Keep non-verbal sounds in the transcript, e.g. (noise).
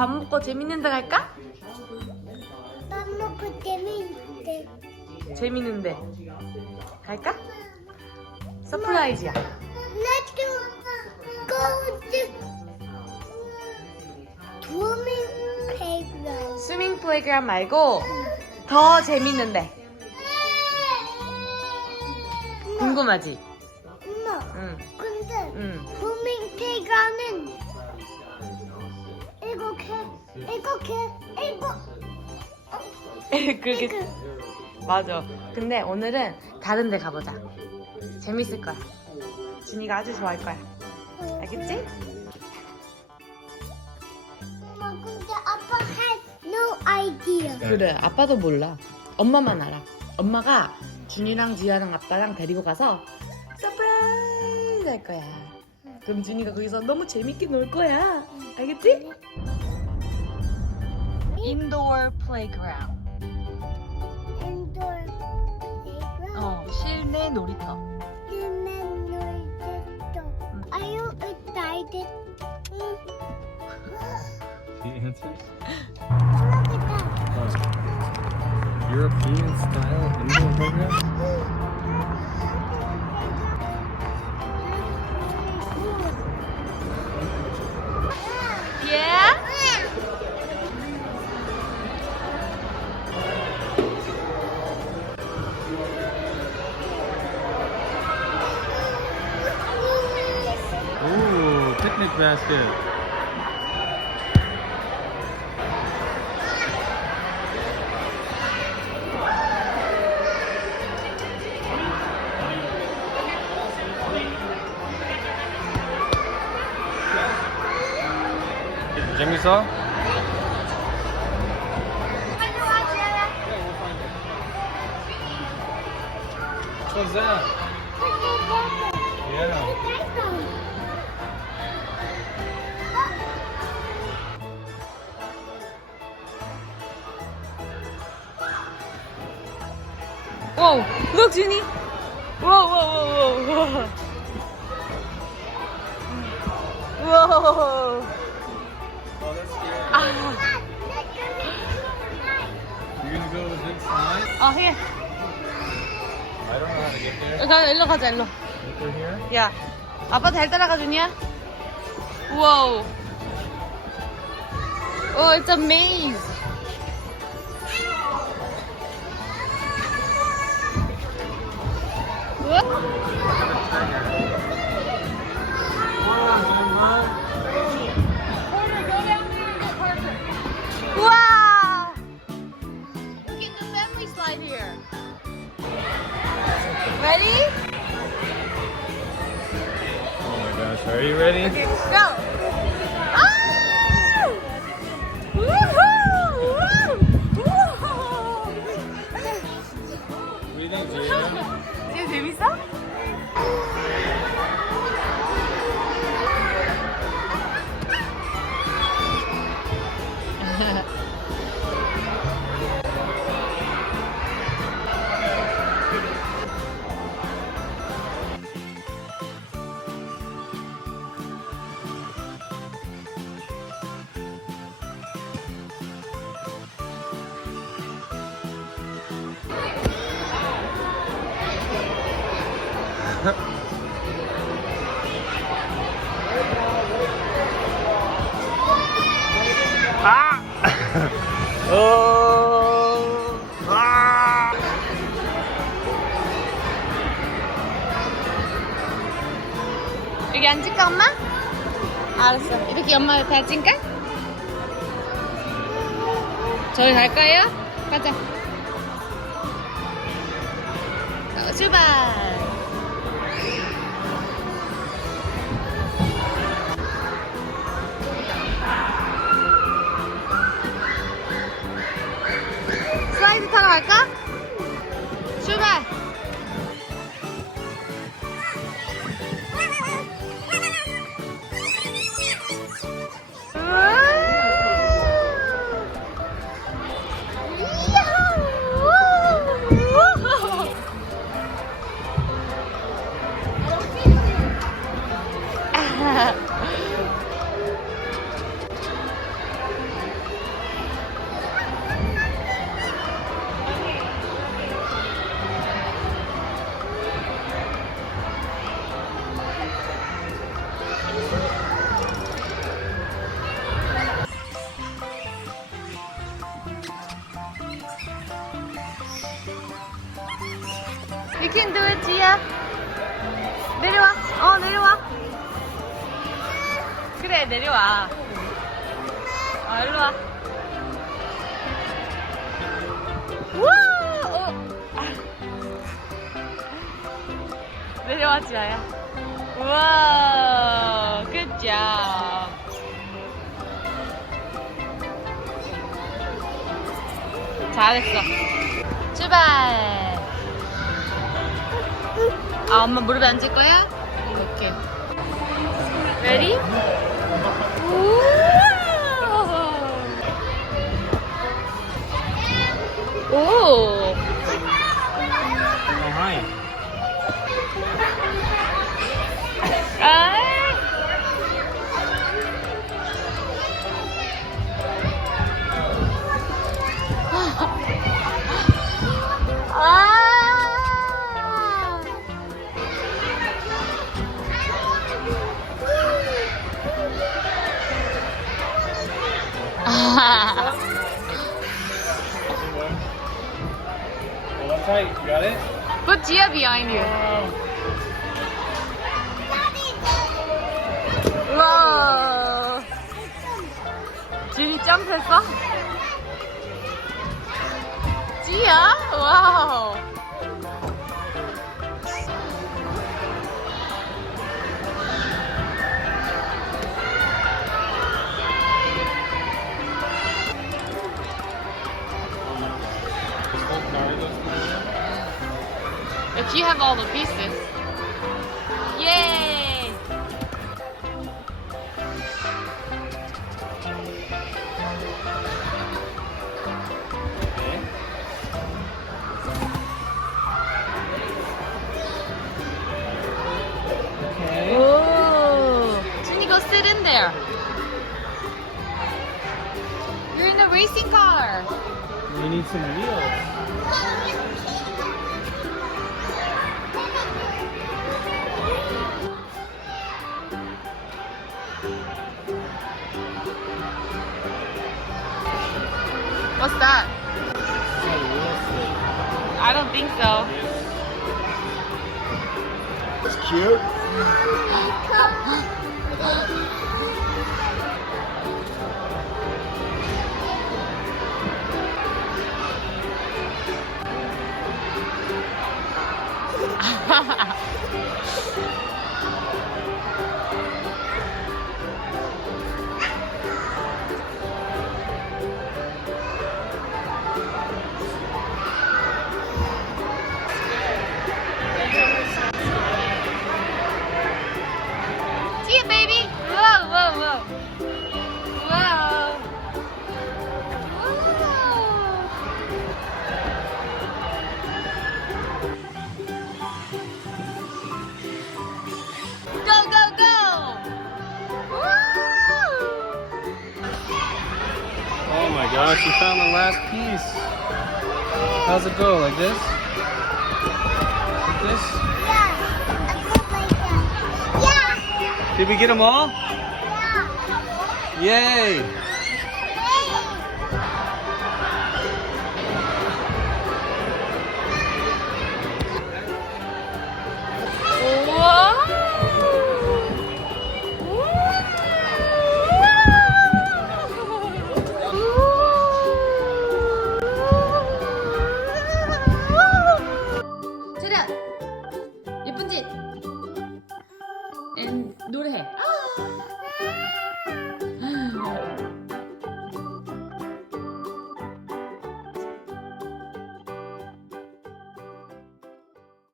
밥 먹고 재밌는 데 갈까? 밥 먹고 재밌는데. 재밌는데 갈까? 서프라이즈야. Let's go. To swimming playground. 스밍 플레이그라운드 말고 더 재밌는데 궁금하지? 엄마, 응, 근데 응. playground은 일곱 개, 일곱 개, 일곱. 그게 맞아. 근데 오늘은 다른 데 가보자. 재밌을 거야. 준이가 아주 좋아할 거야. 알겠지? 엄마, 근데 아빠 has no idea. 그래, 아빠도 몰라. 엄마만 알아. 엄마가 준이랑 지아랑 아빠랑 데리고 가서 서프라이즈 할 거야. 그럼 준이가 거기서 너무 재밌게 놀 거야. 알겠지? 인도어 플레이그라운드. Indoor playground. 어, 실내 놀이터. Human 놀이터. Are you excited? 응. The answer? Look at that. Uh, European style indoor playground? (laughs) Picnic basket. 재밌어? What's that? Yeah. Whoa, look, Ginny. Whoa, whoa, whoa, whoa, whoa. Whoa. Oh, that's scary. 아, You gonna go to the big slide? 어, here. I don't know how to get there. 가, 일로 가자, 일로. Get through here? 야, 아빠 잘 따라가 주냐? Whoa. Oh, it's a maze. Wow! Look at the memory slide here. Ready? Oh my gosh, are you ready? Okay, go! Yep. 어. 아! 여기 앉을까 엄마? 알았어. 이렇게 엄마 옆에 앉을까? 저희 갈까요? 가자. 어, 출발. You can do it, 지야. 내려와. 어, 내려와. 그래, 내려와. 어, 일로 와. 우와! 어. 아. 내려와, 지아야. 우와, job. 잘했어. 출발. 아, 엄마 무릎에 앉을 거야? 오케이. Ready? on tight. You got it? Put Gia behind you. 우와. 지리 점프했어? 지야? 와우. you have all the pieces. Yay! Okay. Oh, Ginny, go sit in there. You're in a racing car. We need some wheels. What's that? I don't think so. It's cute. (laughs) gosh, you found the last piece. How's it go? Like this? Like this? Yeah. Did we get them all? Yeah. Yay!